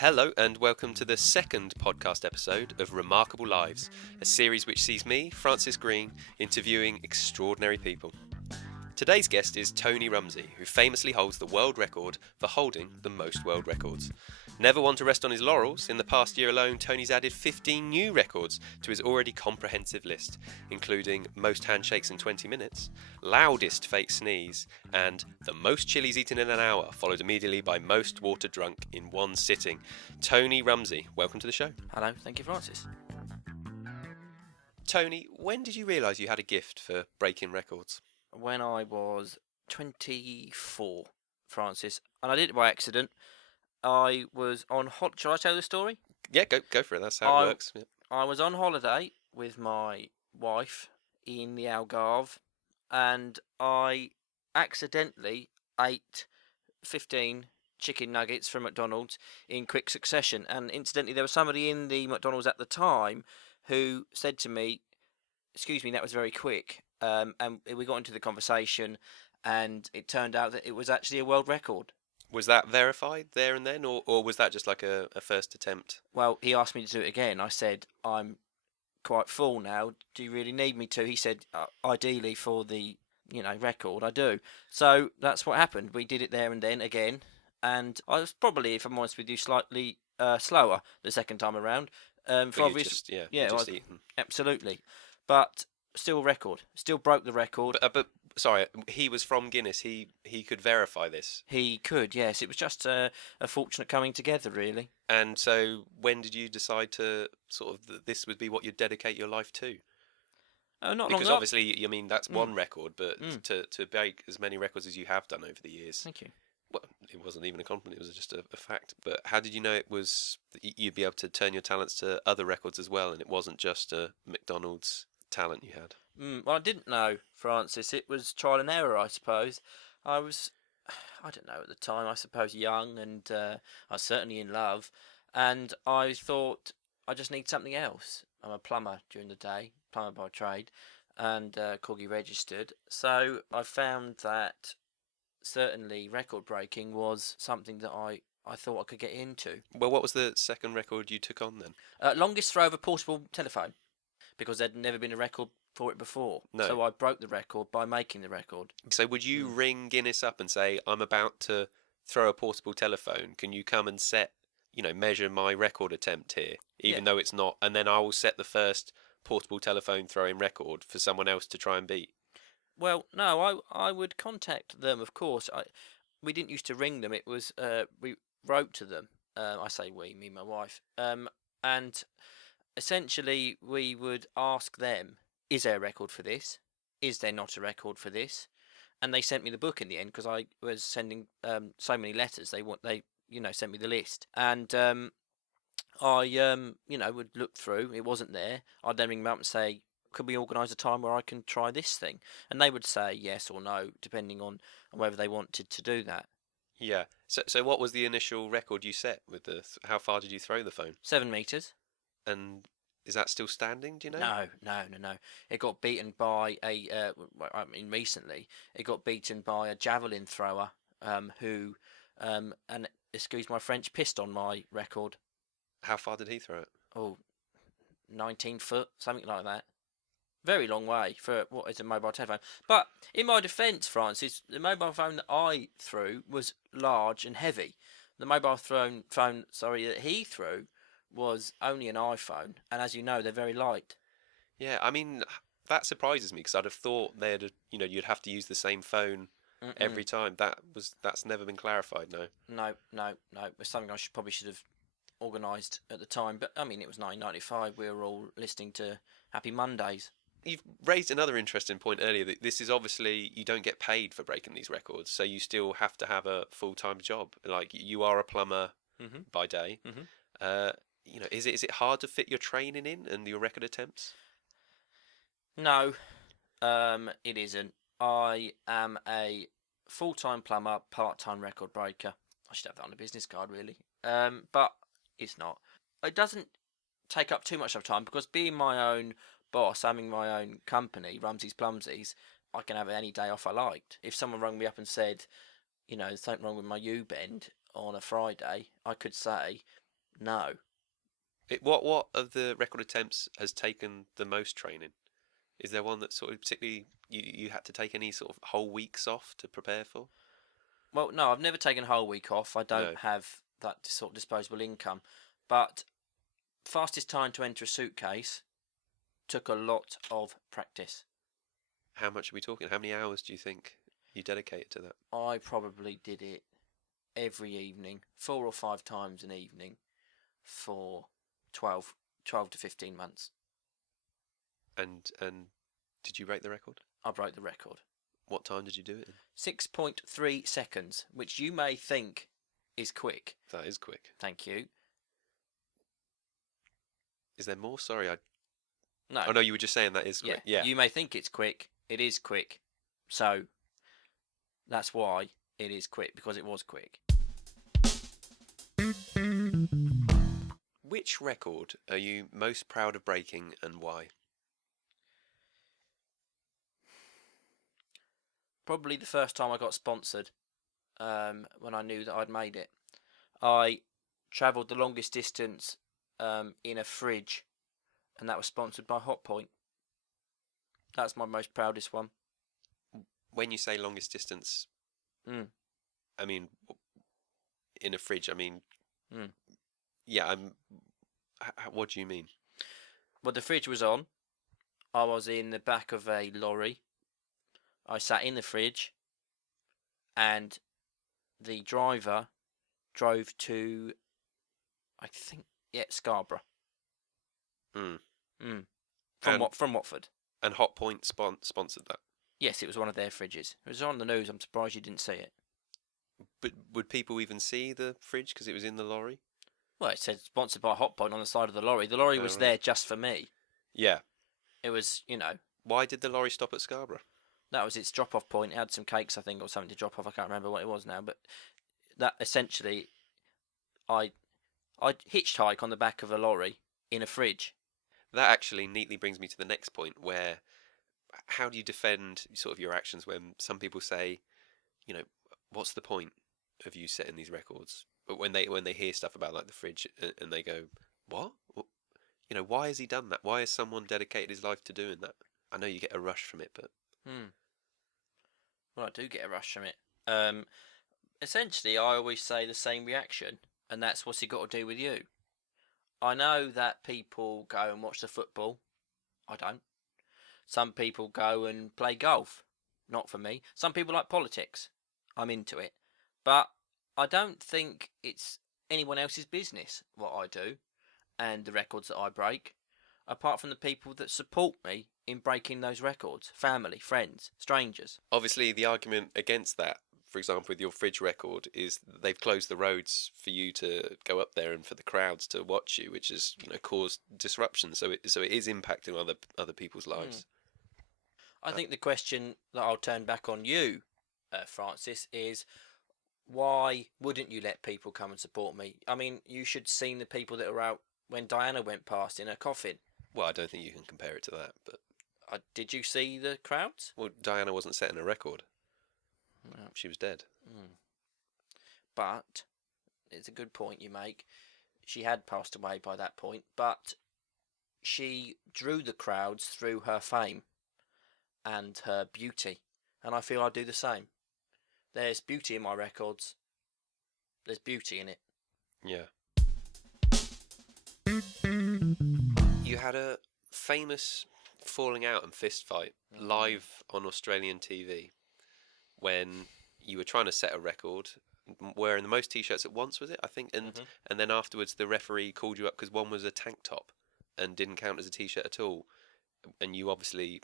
Hello and welcome to the second podcast episode of Remarkable Lives, a series which sees me, Francis Green, interviewing extraordinary people. Today's guest is Tony Rumsey, who famously holds the world record for holding the most world records. Never one to rest on his laurels, in the past year alone, Tony's added 15 new records to his already comprehensive list, including most handshakes in 20 minutes, loudest fake sneeze, and the most chilies eaten in an hour, followed immediately by most water drunk in one sitting. Tony Rumsey, welcome to the show. Hello, thank you, Francis. Tony, when did you realise you had a gift for breaking records? When I was 24, Francis, and I did it by accident. I was on shall I tell the story? Yeah, go for it. That's how it works. Yeah. I was on holiday with my wife in the Algarve, and I accidentally ate 15 chicken nuggets from McDonald's in quick succession. And incidentally, there was somebody in the McDonald's at the time who said to me, "Excuse me, that was very quick." And we got into the conversation, and it turned out that it was actually a world record. Was that verified there and then, or was that just like a first attempt? Well, he asked me to do it again. I said, "I'm quite full now. Do you really need me to?" He said, "Ideally for the record, I do." So that's what happened. We did it there and then again, and I was probably, if I'm honest with you, slightly slower the second time around. For obvious, absolutely, but still record. Still broke the record. But sorry, he was from Guinness. He could verify this. He could, yes. It was just a fortunate coming together, really. And so, when did you decide to this would be what you'd dedicate your life to? Not because long obviously, I mean, that's one record, but to break as many records as you have done over the years. Thank you. Well, it wasn't even a compliment; it was just a fact. But how did you know it was you'd be able to turn your talents to other records as well, and it wasn't just a McDonald's talent you had? Well, I didn't know, Francis. It was trial and error, I suppose. I don't know, at the time, I suppose young, and I was certainly in love. And I thought, I just need something else. I'm a plumber during the day, plumber by trade, and Corgi registered. So I found that certainly record breaking was something that I thought I could get into. Well, what was the second record you took on then? Longest throw of a portable telephone, because there'd never been a record for it before. No. So I broke the record by making the record. So would you ring Guinness up and say, "I'm about to throw a portable telephone. Can you come and measure my record attempt here, even though it's not, and then I will set the first portable telephone throwing record for someone else to try and beat"? Well, no, I would contact them, of course. We didn't used to ring them. It was we wrote to them. I say we, me and my wife. And essentially we would ask them, "Is there a record for this? Is there not a record for this?" And they sent me the book in the end, because I was sending so many letters. They sent me the list, and I would look through. It wasn't there. I'd then ring them up and say, "Could we organise a time where I can try this thing?" And they would say yes or no, depending on whether they wanted to do that. Yeah. So what was the initial record you set with how far did you throw the phone? 7 meters. And is that still standing, do you know? No. It got beaten by recently, it got beaten by a javelin thrower who, and excuse my French, pissed on my record. How far did he throw it? 19 foot, something like that. Very long way for what is a mobile telephone. But in my defence, Francis, the mobile phone that I threw was large and heavy. The mobile phone that he threw was only an iPhone, and as you know, they're very light. Yeah, I mean, that surprises me, because I'd have thought you'd have to use the same phone every time. That's never been clarified. No. No. It's something I probably should have organised at the time. But I mean, it was 1995. We were all listening to Happy Mondays. You've raised another interesting point earlier, that this is obviously, you don't get paid for breaking these records, so you still have to have a full-time job. Like, you are a plumber by day. Is it hard to fit your training in and your record attempts? No, it isn't. I am a full-time plumber, part-time record breaker. I should have that on a business card, really. But it's not. It doesn't take up too much of time, because being my own boss, having my own company, Rumsey's Plumsies, I can have any day off I liked. If someone rang me up and said, there's something wrong with my U-bend on a Friday, I could say, No. What of the record attempts has taken the most training? Is there one that sort of particularly you had to take any sort of whole weeks off to prepare for? Well, no, I've never taken a whole week off. I don't No. have that sort of disposable income. But fastest time to enter a suitcase took a lot of practice. How much are we talking? How many hours do you think you dedicated to that? I probably did it every evening, 4 or 5 times an evening for 12 to 15 months. And did you break the record? I broke the record. What time did you do it in? 6.3 seconds, which you may think is quick. That is quick. Thank you. Is there more? Sorry, No. Oh no, you were just saying that is quick. Yeah. You may think it's quick. It is quick. So that's why it is quick, because it was quick. Which record are you most proud of breaking and why? Probably the first time I got sponsored, when I knew that I'd made it. I travelled the longest distance in a fridge, and that was sponsored by Hotpoint. That's my most proudest one. When you say longest distance, I mean, in a fridge, I mean, yeah, what do you mean? Well, the fridge was on. I was in the back of a lorry. I sat in the fridge, and the driver drove to, I think, Scarborough. From Watford. And Hotpoint sponsored that. Yes, it was one of their fridges. It was on the news. I'm surprised you didn't see it. But would people even see the fridge because it was in the lorry? Well, it said sponsored by Hotpoint on the side of the lorry. The lorry was there just for me. Yeah. It was, Why did the lorry stop at Scarborough? That was its drop-off point. It had some cakes, I think, or something to drop off. I can't remember what it was now. But that essentially, I hitchhike on the back of a lorry in a fridge. That actually neatly brings me to the next point, where how do you defend sort of your actions when some people say, what's the point of you setting these records? But when they hear stuff about like the fridge and they go, what? Why has he done that? Why has someone dedicated his life to doing that? I know you get a rush from it, but Well, I do get a rush from it. Essentially, I always say the same reaction, and that's what's it got to do with you. I know that people go and watch the football. I don't. Some people go and play golf. Not for me. Some people like politics. I'm into it. But I don't think it's anyone else's business what I do and the records that I break, apart from the people that support me in breaking those records. Family, friends, strangers. obviously the argument against that, for example, with your fridge record, is that they've closed the roads for you to go up there and for the crowds to watch you, which has caused disruption. So it is impacting other people's lives. I think the question that I'll turn back on you, Francis, is why wouldn't you let people come and support me? I mean, you should have seen the people that were out when Diana went past in her coffin. Well, I don't think you can compare it to that, but Did you see the crowds? well, Diana wasn't setting a record. No. She was dead. But it's a good point you make. She had passed away by that point, but she drew the crowds through her fame and her beauty, and I feel I do the same. There's beauty in my records. There's beauty in it. Yeah. You had a famous falling out and fist fight live on Australian TV when you were trying to set a record, wearing the most t-shirts at once, was it? I think, and then afterwards the referee called you up because one was a tank top and didn't count as a t-shirt at all, and you obviously,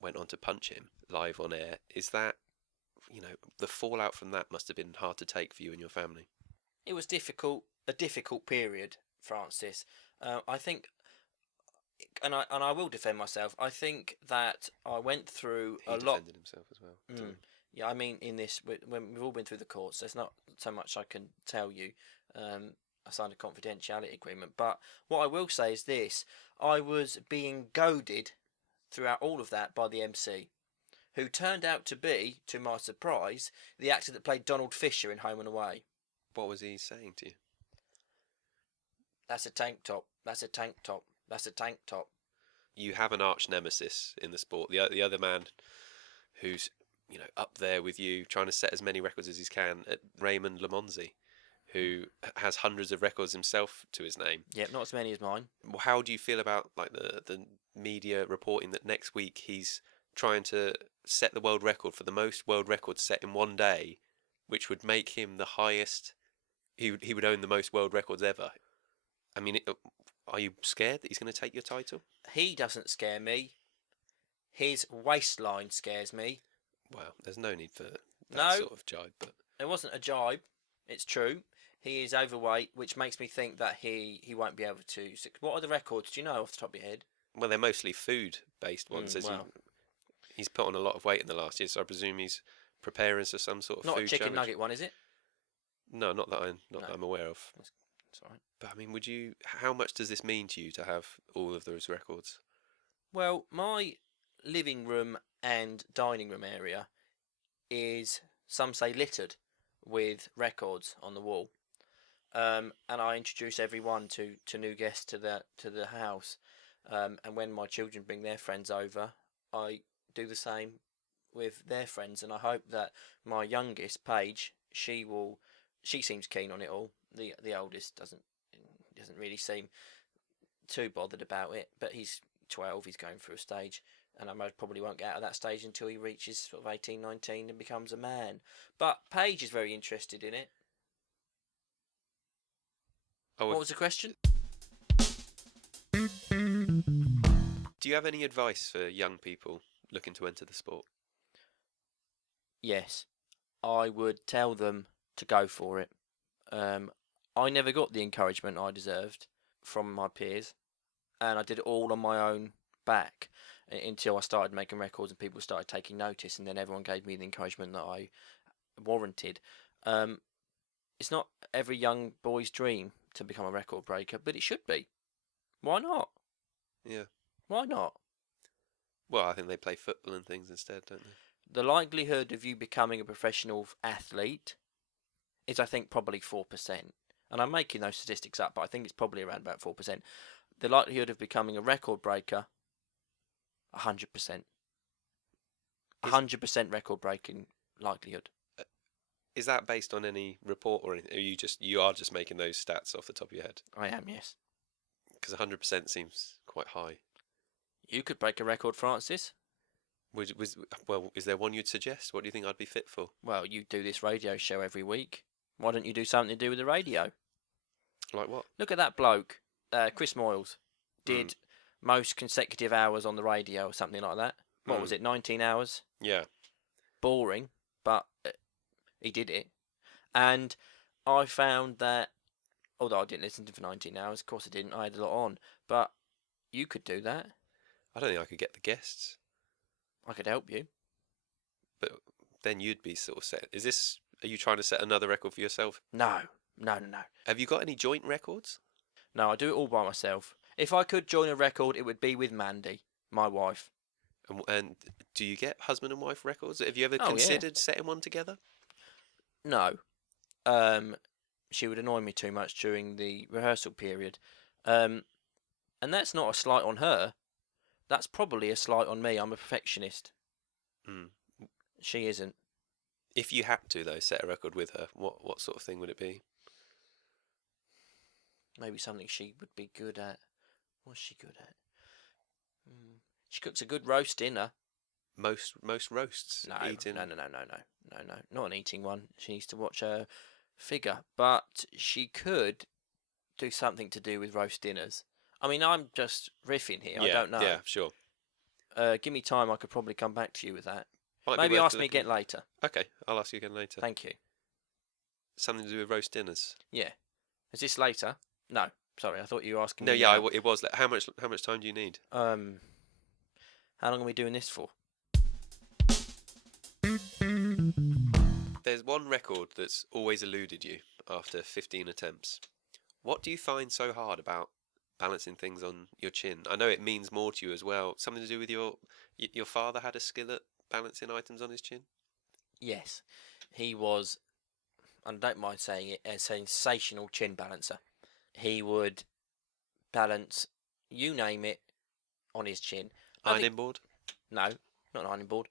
went on to punch him live on air. Is that, the fallout from that must have been hard to take for you and your family? It was a difficult period, Francis. I think, and I will defend myself. I think that I went through He a lot. defended himself as well. Yeah, I mean, in this, when we've all been through the courts, there's not so much I can tell you. I signed a confidentiality agreement, but what I will say is this: I was being goaded throughout all of that by the MC, who turned out to be, to my surprise, the actor that played Donald Fisher in Home and Away. What was he saying to you? That's a tank top. That's a tank top. That's a tank top. You have an arch nemesis in the sport. The other man who's up there with you, trying to set as many records as he can, Raymond Lamonzi, who has hundreds of records himself to his name. Yep, not as many as mine. How do you feel about like the media reporting that next week he's trying to set the world record for the most world records set in one day, which would make him the highest? He would own the most world records ever. I mean, are you scared that he's going to take your title? He doesn't scare me. His waistline scares me. Well, there's no need for that sort of jibe, but it wasn't a jibe. It's true. He is overweight, which makes me think that he won't be able to. What are the records? Do you know off the top of your head? Well, they're mostly food-based ones. He's put on a lot of weight in the last year, so I presume he's preparing for some sort of not food a chicken challenge. nugget one, is it? No, not that I'm aware of. That's all right. But I mean, how much does this mean to you to have all of those records? Well, my living room and dining room area is, some say, littered with records on the wall. And I introduce everyone to new guests to the house. And when my children bring their friends over, I do the same with their friends. And I hope that my youngest, Paige, she seems keen on it all. The oldest doesn't really seem too bothered about it. But he's 12. He's going through a stage. And I probably won't get out of that stage until he reaches sort of 18, 19 and becomes a man. But Paige is very interested in it. What was the question? Do you have any advice for young people looking to enter the sport? Yes. I would tell them to go for it. I never got the encouragement I deserved from my peers. And I did it all on my own back until I started making records and people started taking notice, and then everyone gave me the encouragement that I warranted. It's not every young boy's dream to become a record breaker, but it should be. Why not? Yeah. Why not? Well, I think they play football and things instead, don't they? The likelihood of you becoming a professional athlete is, I think, probably 4%. And I'm making those statistics up, but I think it's probably around about 4%. The likelihood of becoming a record breaker, 100%. 100% record breaking likelihood. Is that based on any report or anything? Or you are just making those stats off the top of your head? I am, yes. Because 100% seems quite high. You could break a record, Francis. Well, is there one you'd suggest? What do you think I'd be fit for? Well, you do this radio show every week. Why don't you do something to do with the radio? Like what? Look at that bloke, Chris Moyles, did most consecutive hours on the radio or something like that. What was it, 19 hours? Yeah. Boring, but he did it. And I found that, although I didn't listen to him for 19 hours, of course I didn't, I had a lot on, but you could do that. I don't think I could get the guests. I could help you. But then you'd be sort of set. Are you trying to set another record for yourself? No. Have you got any joint records? No, I do it all by myself. If I could join a record, it would be with Mandy, my wife. And do you get husband and wife records? Have you ever considered setting one together? No. She would annoy me too much during the rehearsal period. And that's not a slight on her. That's probably a slight on me. I'm a perfectionist. She isn't. If you had to, though, set a record with her, what sort of thing would it be? Maybe something she would be good at. What's she good at? She cooks a good roast dinner. Most roasts? No, eating? No. Not an eating one. She needs to watch her figure. But she could do something to do with roast dinners. I mean, I'm just riffing here. I don't know. Yeah, sure. Give me time. I could probably come back to you with that. Might Maybe ask me again later. Okay, I'll ask you again later. Thank you. Something to do with roast dinners? Yeah. Is this later? No. Sorry, I thought you were asking me. No, yeah, it was. How much time do you need? How long are we doing this for? There's one record that's always eluded you after 15 attempts. What do you find so hard about balancing things on your chin? I know it means more to you as well. Something to do with your father had a skill at balancing items on his chin? Yes. He was, I don't mind saying it, a sensational chin balancer. He would balance, you name it, on his chin. Ironing board? No, not an ironing board.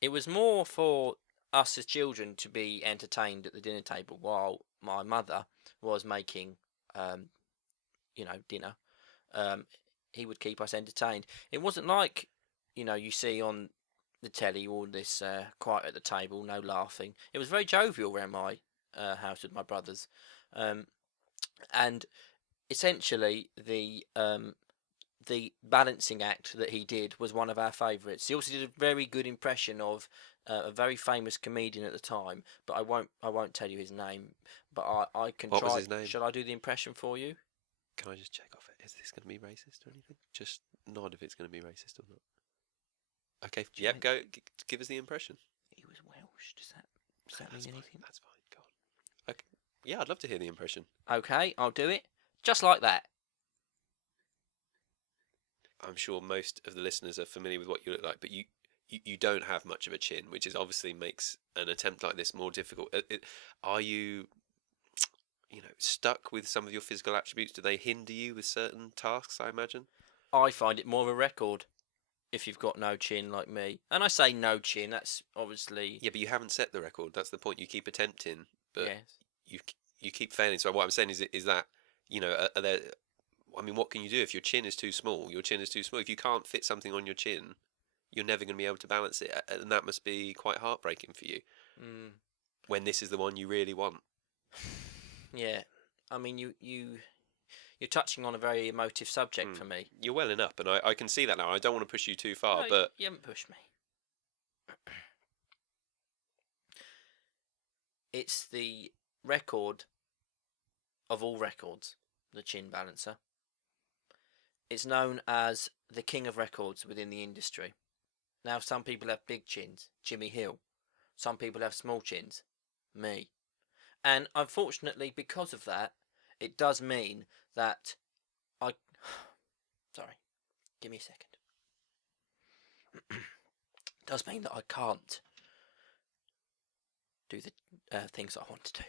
It was more for us as children to be entertained at the dinner table while my mother was making, dinner. Um, he would keep us entertained. It wasn't like, you see on the telly all this quiet at the table, no laughing. It was very jovial around my house with my brothers, um, and essentially the balancing act that he did was one of our favourites. He also did a very good impression of a very famous comedian at the time, but I won't tell you his name. But I can What try. was his name? Shall I do the impression for you? Can I just check off it? Is this going to be racist or anything? Just nod if it's going to be racist or not. Okay, yep, go. Give us the impression. He was Welsh. Does that mean anything? That's fine. Go on. Okay. Yeah, I'd love to hear the impression. Okay, I'll do it. Just like that. I'm sure most of the listeners are familiar with what you look like, but you don't have much of a chin, which is obviously makes an attempt like this more difficult. Are you, stuck with some of your physical attributes? Do they hinder you with certain tasks, I imagine? I find it more of a record if you've got no chin like me. And I say no chin, that's obviously... Yeah, but you haven't set the record. That's the point. You keep attempting, but Yes. you keep failing. So what I'm saying is that, are there... I mean, what can you do if your chin is too small? Your chin is too small. If you can't fit something on your chin, you're never going to be able to balance it, and that must be quite heartbreaking for you. Mm. When this is the one you really want. Yeah, I mean, you're touching on a very emotive subject for me. You're welling up, and I can see that now. I don't want to push you too far, No, but you haven't pushed me. It's the record of all records, the chin balancer. It's known as the king of records within the industry. Now, some people have big chins, Jimmy Hill. Some people have small chins, me. And unfortunately, because of that, it does mean that I... Sorry, give me a second. It does mean that I can't do the things I want to do.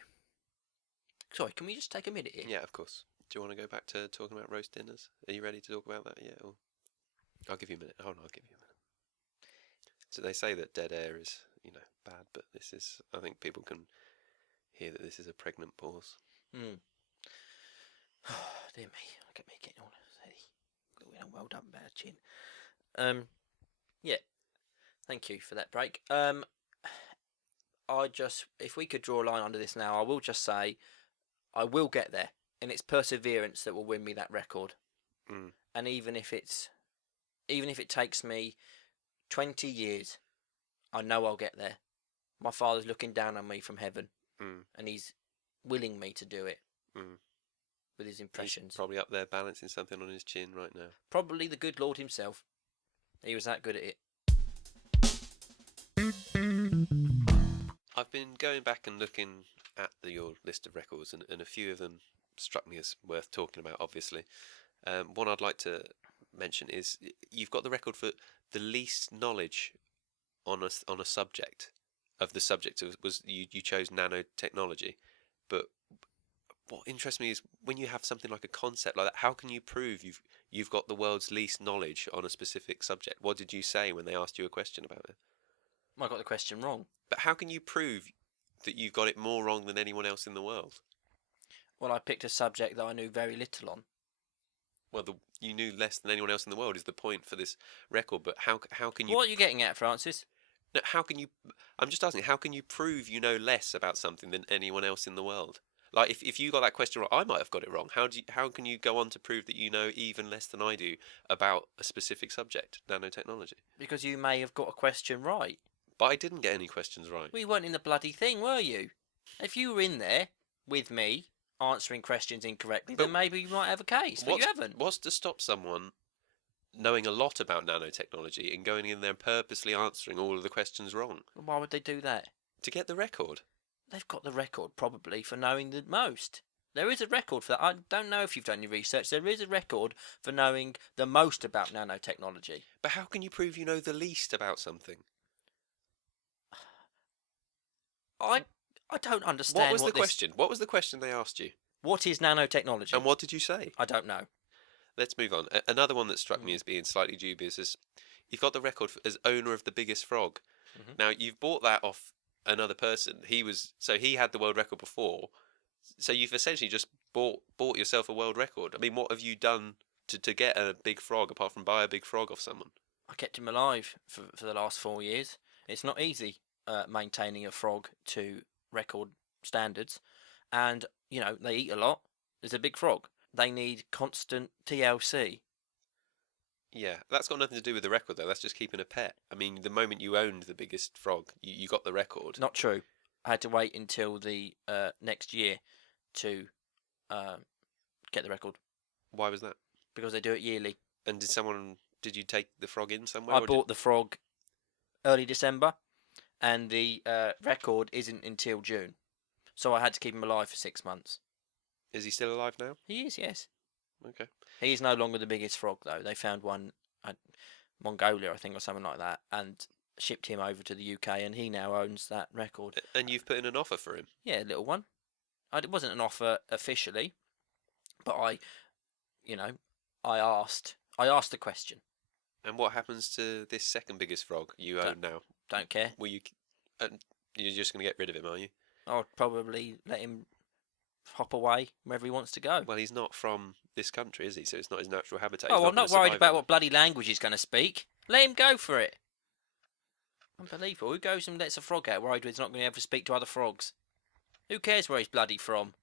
Sorry, can we just take a minute here? yeah, of course. Do you want to go back to talking about roast dinners? Are you ready to talk about that yet? Or... I'll give you a minute. Hold on, I'll give you a minute. So they say that dead air is, bad, but this is... I think people can hear that this is a pregnant pause. Dear me, look at me getting all well done, bad chin. Yeah, thank you for that break. If we could draw a line under this now, I will just say, I will get there, and it's perseverance that will win me that record. And even if it takes me 20 years, I know I'll get there. My Father's looking down on me from heaven, and He's willing me to do it with His impressions. He's probably up there balancing something on his chin right now. Probably the good Lord Himself. He was that good at it. I've been going back and looking at your list of records, and a few of them struck me as worth talking about, obviously. One I'd like to mention is you've got the record for the least knowledge on a subject. Of the subject was you chose nanotechnology, but what interests me is when you have something like a concept like that, how can you prove you've got the world's least knowledge on a specific subject? What did you say when they asked you a question about it? I got the question wrong. But how can you prove that you got it more wrong than anyone else in the world? Well, I picked a subject that I knew very little on. Well, you knew less than anyone else in the world is the point for this record. But how can you? What are you getting at, Francis? No, how can you? I'm just asking. How can you prove you know less about something than anyone else in the world? Like if you got that question wrong, I might have got it wrong. How can you go on to prove that you know even less than I do about a specific subject, nanotechnology? Because you may have got a question right. But I didn't get any questions right. Well, you weren't in the bloody thing, were you? If you were in there with me answering questions incorrectly, then maybe you might have a case. But you haven't. What's to stop someone knowing a lot about nanotechnology and going in there and purposely answering all of the questions wrong? Why would they do that? To get the record. They've got the record probably for knowing the most. There is a record for that. I don't know if you've done your research. There is a record for knowing the most about nanotechnology. But how can you prove you know the least about something? I don't understand. What was the question? What was the question they asked you? What is nanotechnology? And what did you say? I don't know. Let's move on. Another one that struck me as being slightly dubious is you've got the record as owner of the biggest frog. Now you've bought that off another person. He had the world record before. So you've essentially just bought yourself a world record. I mean, what have you done to get a big frog apart from buy a big frog off someone? I kept him alive for the last 4 years. It's not easy maintaining a frog to record standards, and they eat a lot. There's a big frog. They need constant TLC. Yeah, that's got nothing to do with the record though. That's just keeping a pet. I mean, the moment you owned the biggest frog, you got the record. Not true. I had to wait until the next year to get the record. Why was that? Because they do it yearly. And did you take the frog in somewhere? I bought the frog early December, and the record isn't until June. So I had to keep him alive for 6 months. Is he still alive now? He is, yes. Okay. He is no longer the biggest frog, though. They found one at Mongolia, I think, or something like that, and shipped him over to the UK, and he now owns that record. And you've put in an offer for him? Yeah, a little one. It wasn't an offer officially, but I asked the question. And what happens to this second biggest frog you own now? Don't care. You're just going to get rid of him, are you? I'll probably let him hop away wherever he wants to go. Well, he's not from this country, is he? So it's not his natural habitat. Oh, I'm not worried about what bloody language he's going to speak. Let him go for it. Unbelievable. Who goes and lets a frog out worried he's not going to be able to speak to other frogs? Who cares where he's bloody from?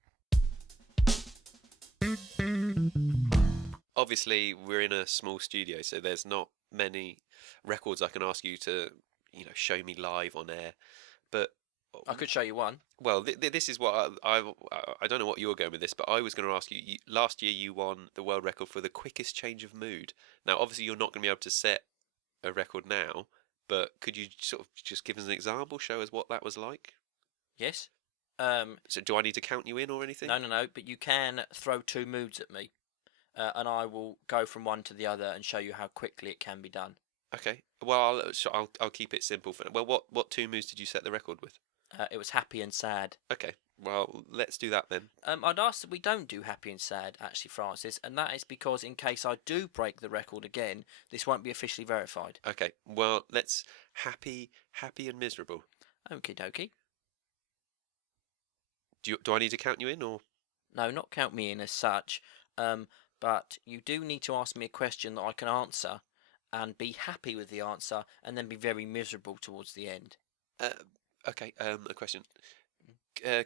Obviously, we're in a small studio, so there's not many records I can ask you to, show me live on air. But I could show you one. Well, this is what I don't know what you're going with this, but I was going to ask you. Last year, you won the world record for the quickest change of mood. Now, obviously, you're not going to be able to set a record now, but could you sort of just give us an example, show us what that was like? Yes. So, do I need to count you in or anything? No. But you can throw 2 moods at me, and I will go from one to the other and show you how quickly it can be done. Okay. Well, I'll keep it simple for now. Well, what 2 moods did you set the record with? It was happy and sad. Okay, well, let's do that then. I'd ask that we don't do happy and sad, actually, Francis, and that is because in case I do break the record again, this won't be officially verified. Okay, well, let's happy and miserable. Okie dokie. Do I need to count you in, or? No, not count me in as such, but you do need to ask me a question that I can answer, and be happy with the answer, and then be very miserable towards the end. Okay, a question.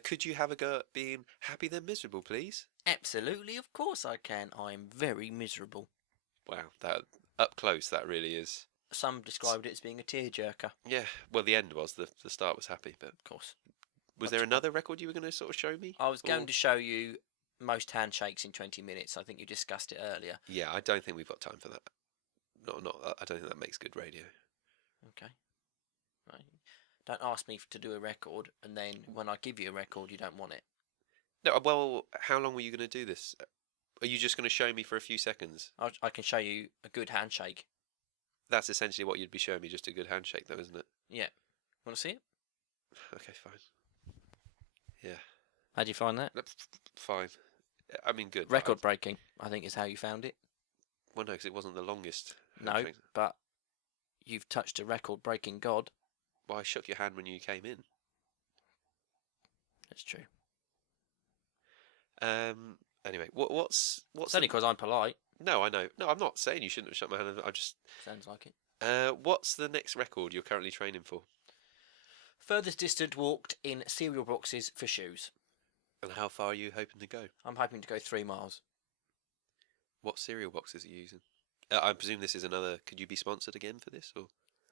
Could you have a go at being happy then miserable, please? Absolutely, of course I can. I am very miserable. Wow, that up close, that really is. Some described it as being a tearjerker. Yeah, well, the end was. The start was happy, but of course. Was there another record you were going to sort of show me? I was going to show you most handshakes in 20 minutes. I think you discussed it earlier. Yeah, I don't think we've got time for that. Not. I don't think that makes good radio. Okay. Right. Don't ask me to do a record, and then when I give you a record, you don't want it. No, well, how long were you going to do this? Are you just going to show me for a few seconds? I can show you a good handshake. That's essentially what you'd be showing me, just a good handshake, though, isn't it? Yeah. Want to see it? Okay, fine. Yeah. How'd you find that? Fine. I mean, good. Record breaking, I think, is how you found it. Well, no, because it wasn't the longest. No, but you've touched a record-breaking god. Well, I shook your hand when you came in. That's true. Anyway, what's It's only because I'm polite. No, I know. No, I'm not saying you shouldn't have shook my hand. I just. Sounds like it. What's the next record you're currently training for? Furthest distance walked in cereal boxes for shoes. And how far are you hoping to go? I'm hoping to go 3 miles. What cereal boxes are you using? I presume this is another. Could you be sponsored again for this, or?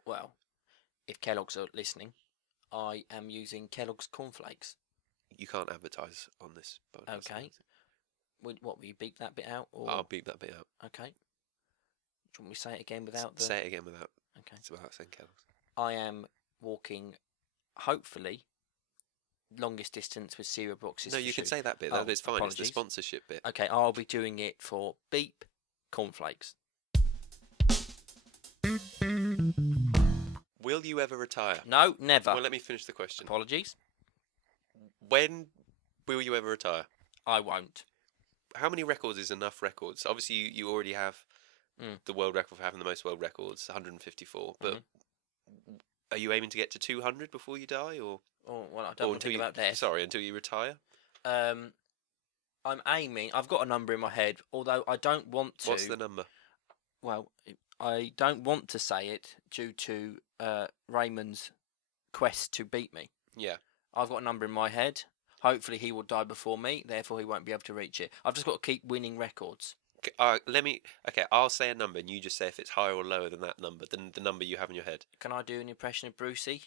Well, if Kellogg's are listening, I am using Kellogg's cornflakes. You can't advertise on this podcast. Okay. What will you beep that bit out? Or? I'll beep that bit out. Okay. Do you want me to say it again without the? Say it again without. Okay. It's without saying Kellogg's. I am walking, hopefully, longest distance with cereal boxes. No, for you can shoes. say that bit. Oh, It's fine. apologies. It's the sponsorship bit. Okay, I'll be doing it for beep cornflakes. Will you ever retire? No, never. Well, let me finish the question. Apologies. When will you ever retire? I won't. How many records is enough records? Obviously, you already have the world record for having the most world records, 154. But are you aiming to get to 200 before you die, or Oh, well, I don't want to think about death. Sorry, until you retire. I'm aiming. I've got a number in my head, although I don't want to. What's the number? Well, I don't want to say it due to Raymond's quest to beat me. Yeah. I've got a number in my head. Hopefully, he will die before me. Therefore, he won't be able to reach it. I've just got to keep winning records. Okay, I'll say a number, and you just say if it's higher or lower than that number, than the number you have in your head. Can I do an impression of Brucey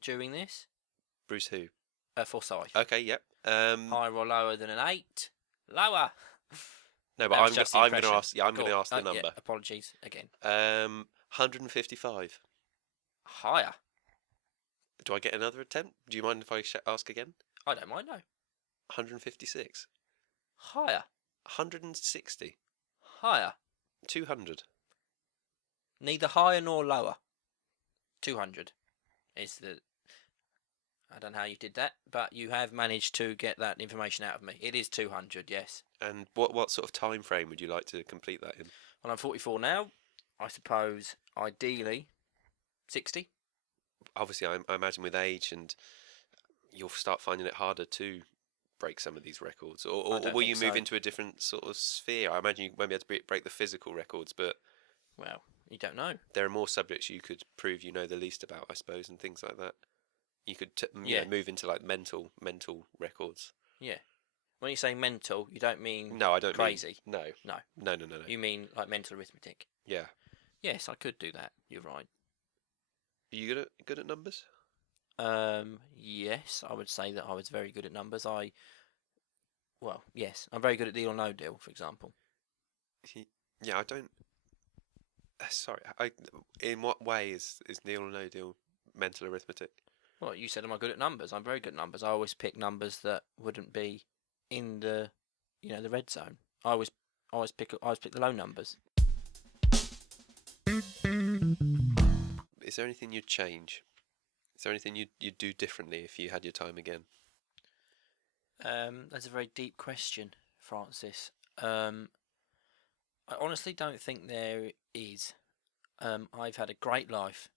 during this? Bruce who? Forsyth. Okay, yep. Higher or lower than an 8? Lower. No, but I'm going to ask. Yeah, I'm going to ask the number. Yeah, apologies again. 155. Higher. Do I get another attempt? Do you mind if I ask again? I don't mind. No. 156. Higher. 160. Higher. 200. Neither higher nor lower. 200 is the. I don't know how you did that, but you have managed to get that information out of me. It is 200, yes. And what sort of time frame would you like to complete that in? Well, I'm 44 now. I suppose, ideally, 60. Obviously, I imagine with age, and you'll start finding it harder to break some of these records. Or will you move into a different sort of sphere? I imagine you won't be able to break the physical records, but... Well, you don't know. There are more subjects you could prove you know the least about, I suppose, and things like that. You could move into like mental records. Yeah. When you say mental, you don't mean no, I don't crazy. No. No. You mean like mental arithmetic. Yeah. Yes, I could do that. You're right. Are you good at numbers? Yes, I would say that I was very good at numbers. Yes, I'm very good at deal or no deal, for example. Yeah, I don't. Sorry, in what way is deal or no deal mental arithmetic? Well, you said, am I good at numbers? I'm very good at numbers. I always pick numbers that wouldn't be in the, the red zone. I always pick the low numbers. Is there anything you'd change? Is there anything you'd do differently if you had your time again? That's a very deep question, Francis. I honestly don't think there is. I've had a great life.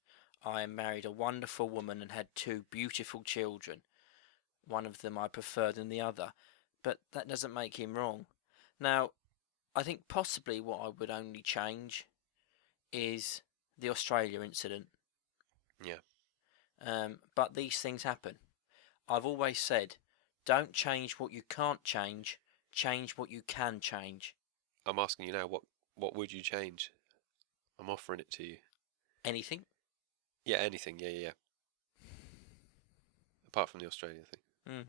I married a wonderful woman and had 2 beautiful children. One of them I prefer than the other, but that doesn't make him wrong. Now, I think possibly what I would only change is the Australia incident. Yeah. But these things happen. I've always said, don't change what you can't change what you can change. I'm asking you now, what would you change? I'm offering it to you. Anything? Yeah, anything. Yeah. Apart from the Australia thing.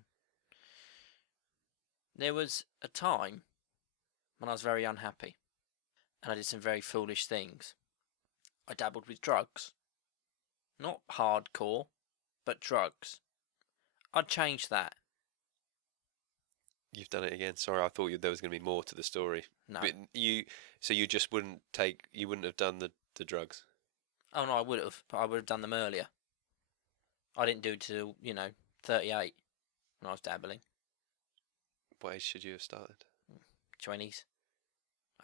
There was a time when I was very unhappy, and I did some very foolish things. I dabbled with drugs. Not hardcore, but drugs. I'd change that. You've done it again. Sorry, I thought there was going to be more to the story. No. But you just wouldn't have done the drugs? Oh no, I would have, but I would have done them earlier. I didn't do it till, 38 when I was dabbling. What age should you have started? 20s.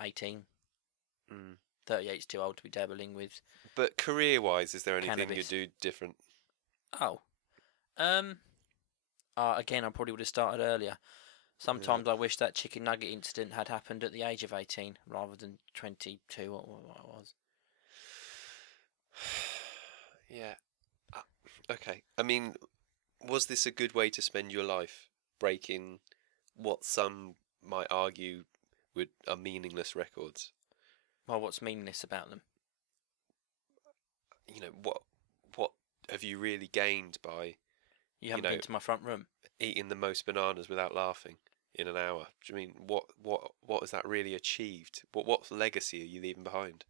18. 38's too old to be dabbling with. But career-wise, is there anything cannabis. you'd do different? Oh. Again, I probably would have started earlier. Sometimes I wish that chicken nugget incident had happened at the age of 18 rather than 22 or what it was. Yeah. Okay. I mean, was this a good way to spend your life, breaking what some might argue are meaningless records? Well, what's meaningless about them? What have you really gained by? You haven't been to my front room. Eating the most bananas without laughing in an hour. Do you mean what has that really achieved? What legacy are you leaving behind?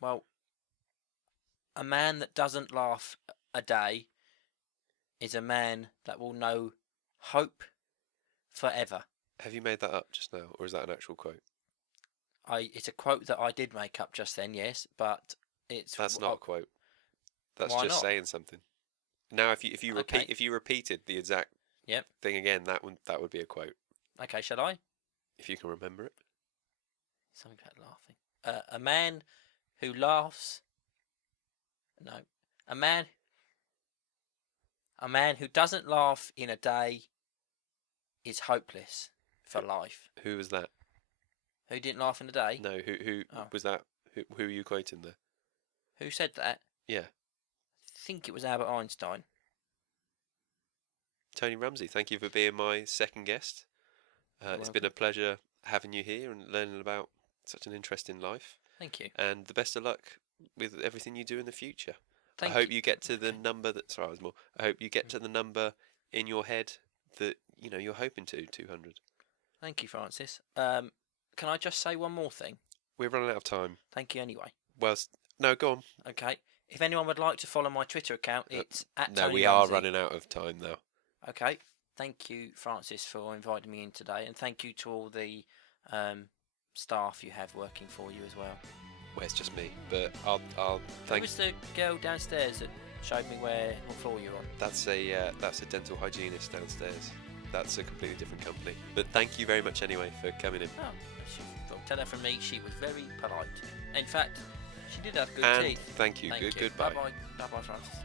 Well, a man that doesn't laugh a day is a man that will know hope forever. Have you made that up just now, or is that an actual quote? It's a quote that I did make up just then, yes, but that's not a quote. That's why just not? saying something. Now, if you repeated the exact thing again, that would be a quote. Okay, shall I? if you can remember it. Something about laughing. A man who laughs. No, a man. A man who doesn't laugh in a day is hopeless for life. Who was that? Who didn't laugh in a day? No, who Oh. was that? Who are you quoting there? Who said that? Yeah. I think it was Albert Einstein. Tony Rumsey, thank you for being my second guest. It's been a pleasure having you here and learning about such an interesting life. Thank you. And the best of luck with everything you do in the future. Thank I hope you. you get to the number that. Sorry, I was more. I hope you get to the number in your head that you're hoping to 200. Thank you, Francis. Can I just say one more thing? We're running out of time. Thank you anyway. Well, no, go on. Okay. If anyone would like to follow my Twitter account, it's at No, Tony we Rumsey. are running out of time now. Okay. Thank you, Francis, for inviting me in today, and thank you to all the staff you have working for you as well. Well, it's just me, but I'll Who thank. was the girl downstairs that showed me what floor you're on? That's a dental hygienist downstairs. That's a completely different company. But thank you very much anyway for coming in. Oh, tell her from me she was very polite. In fact, she did have good And teeth. thank you. Thank you. Goodbye. Bye bye, Francis.